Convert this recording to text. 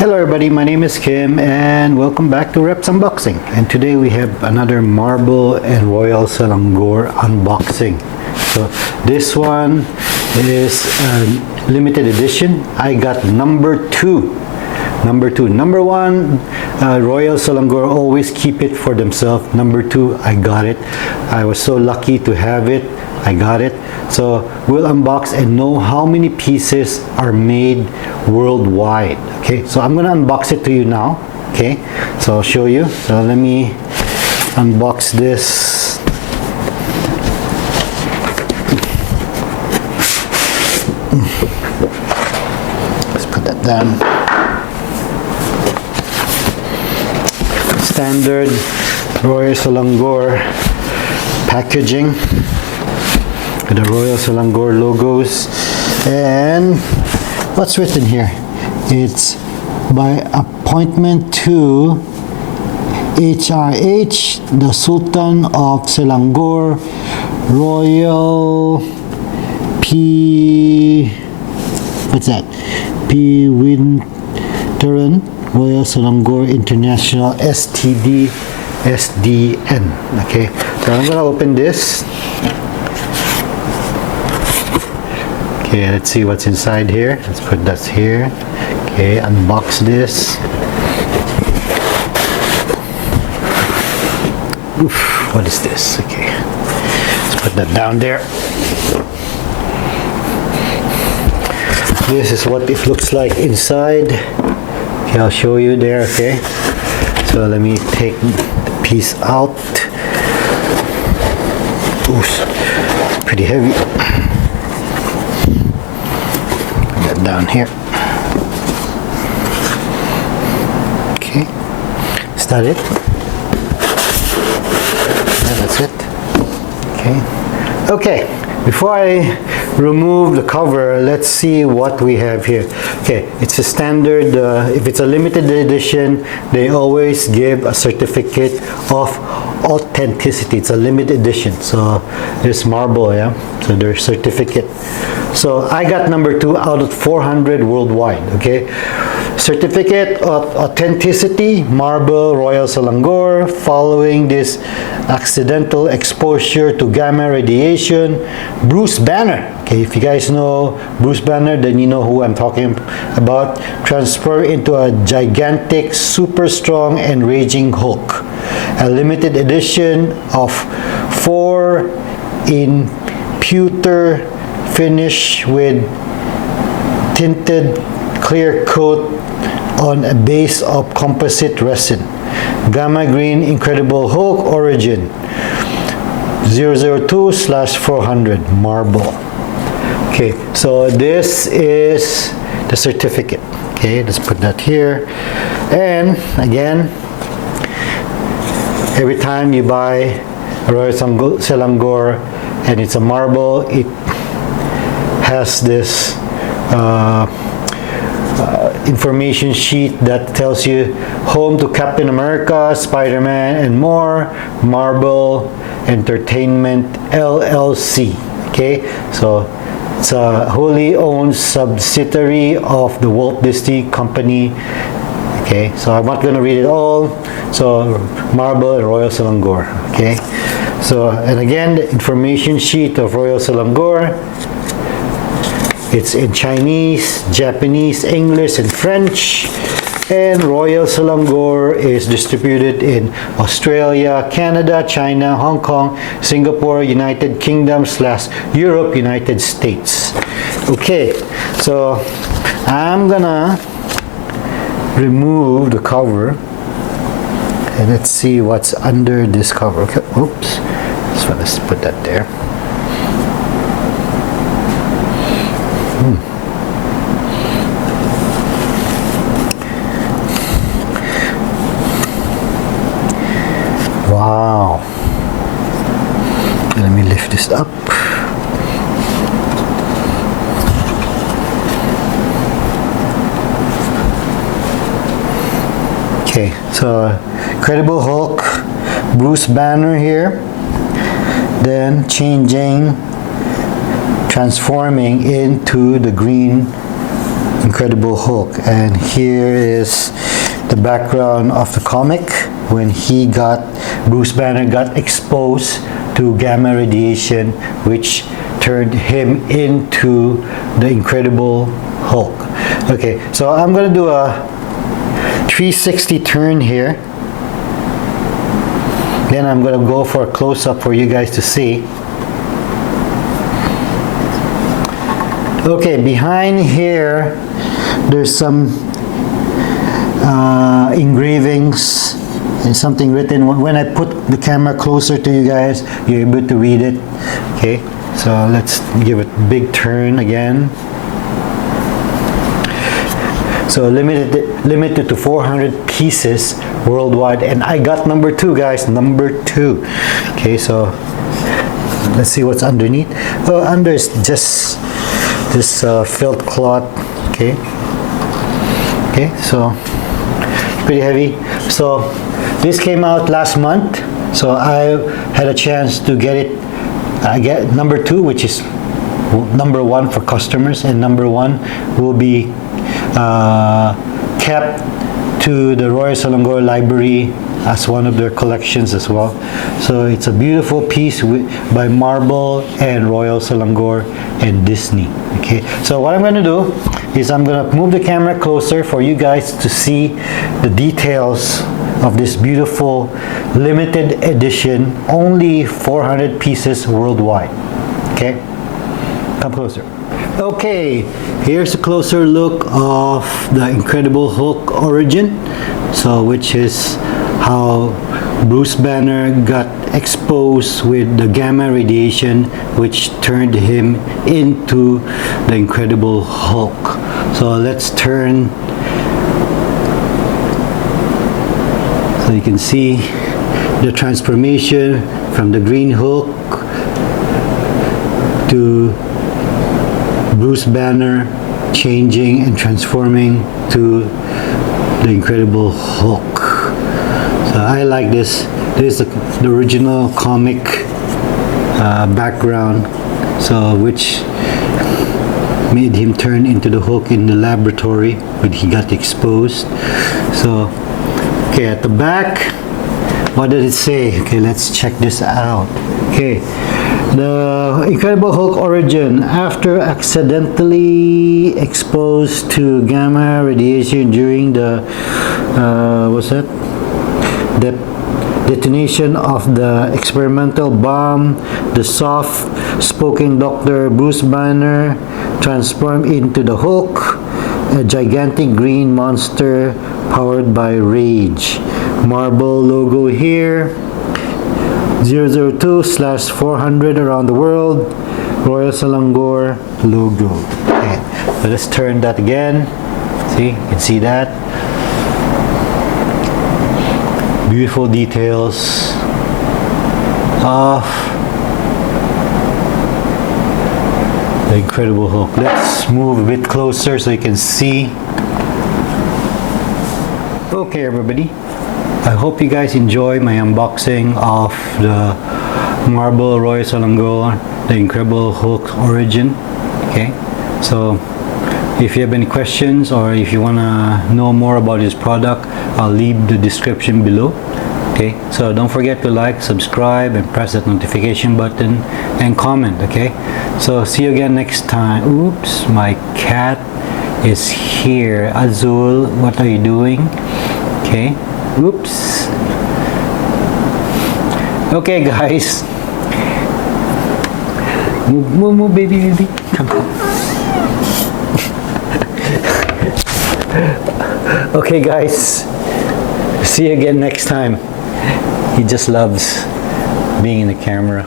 Hello everybody, my name is Kim and welcome back to Reps Unboxing. And today we have another Marble and Royal Selangor unboxing. So this one is a limited edition. I got number two. Number one, Royal Selangor always keep it for themselves. Number two, I got it. I was so lucky to have it. I got it. So we'll unbox and know how many pieces are made worldwide. Okay, so I'm gonna unbox it to you now. Okay, so I'll show you. So let me unbox this. Let's put that down. Standard Royal Selangor packaging with the Royal Selangor logos. And what's written here? It's by appointment to HRH, the Sultan of Selangor, Royal Figurine, Royal Selangor International STD SDN. Okay, so I'm gonna open this. Okay, let's see what's inside here. Let's put that here. Okay, unbox this. Oof, what is this? Okay, let's put that down there. This is what it looks like inside. Okay, I'll show you there. Okay, so let me take the piece out. Oof, pretty heavy. Down here. Okay, is that it? Yeah, that's it. Okay, before I remove the cover, let's see what we have here. Okay, it's a standard, if it's a limited edition, they always give a certificate of authenticity. It's a limited edition, so there's marble, yeah, so there's certificate. So I got number two out of 400 worldwide. Okay, certificate of authenticity, Marble Royal Selangor, following this accidental exposure to gamma radiation. Bruce Banner. Okay, if you guys know Bruce Banner, then you know who I'm talking about. Transfer into a gigantic, super strong and raging Hulk. A limited edition of 4 in pewter finish with tinted clear coat on a base of composite resin. Gamma green Incredible Hulk origin 002/400 marble. Okay, so this is the certificate. Okay, let's put that here. And again, every time you buy a Royal Selangor and it's a marble, it has this information sheet that tells you home to Captain America, Spider-Man, and more. Marble Entertainment LLC. Okay, so it's a wholly owned subsidiary of the Walt Disney Company. Okay, so I'm not going to read it all. So Marble and Royal Selangor. Okay, so and again, the information sheet of Royal Selangor. It's in Chinese, Japanese, English, and French. And Royal Selangor is distributed in Australia, Canada, China, Hong Kong, Singapore, United Kingdom / Europe, United States. Okay, so I'm gonna remove the cover and let's see what's under this cover. Okay, oops, so let's put that there. Wow. Let me lift this up. Okay, so Incredible Hulk, Bruce Banner here, then transforming into the green Incredible Hulk. And here is the background of the comic when Bruce Banner got exposed to gamma radiation, which turned him into the Incredible Hulk. Okay, so I'm gonna do a 360 turn here. Then I'm gonna go for a close-up for you guys to see. Okay, behind here, there's some engravings and something written. When I put the camera closer to you guys, you're able to read it. Okay, so let's give it a big turn again. So limited to 400 pieces worldwide, and I got number 2, guys, number 2. Okay, so let's see what's underneath. Oh, under is just this felt cloth. Okay, so pretty heavy. So this came out last month, so I had a chance to get it. I get number 2, which is number 1 for customers, and number 1 will be kept to the Royal Selangor Library as one of their collections as well. So it's a beautiful piece by Marble and Royal Selangor and Disney. Okay, so what I'm going to do is I'm going to move the camera closer for you guys to see the details of this beautiful limited edition, only 400 pieces worldwide. Okay, come closer. Okay, here's a closer look of the Incredible Hulk origin. So, which is how Bruce Banner got exposed with the gamma radiation, which turned him into the Incredible Hulk. So let's turn so you can see the transformation from the Green Hulk to Bruce Banner changing and transforming to the Incredible Hulk. So I like this. This is the original comic background, so which made him turn into the Hulk in the laboratory when he got exposed. So, okay, at the back, what did it say? Okay, let's check this out. Okay. The Incredible Hulk origin. After accidentally exposed to gamma radiation during the detonation of the experimental bomb, the soft-spoken Dr. Bruce Banner transformed into the Hulk, a gigantic green monster powered by rage. Marble logo here. 002/400 around the world, Royal Selangor logo. Okay, so let's turn that again. See, you can see that. Beautiful details of the Incredible Hulk. Let's move a bit closer so you can see. Okay, everybody. I hope you guys enjoy my unboxing of the Marble Royal Selangor, the Incredible Hulk origin. Okay, so if you have any questions or if you want to know more about this product, I'll leave the description below. Okay, so don't forget to like, subscribe, and press that notification button and comment. Okay, so see you again next time. Oops, my cat is here. Azul, what are you doing? Okay. Oops. Okay, guys. Move, baby. Come on. Okay, guys. See you again next time. He just loves being in the camera.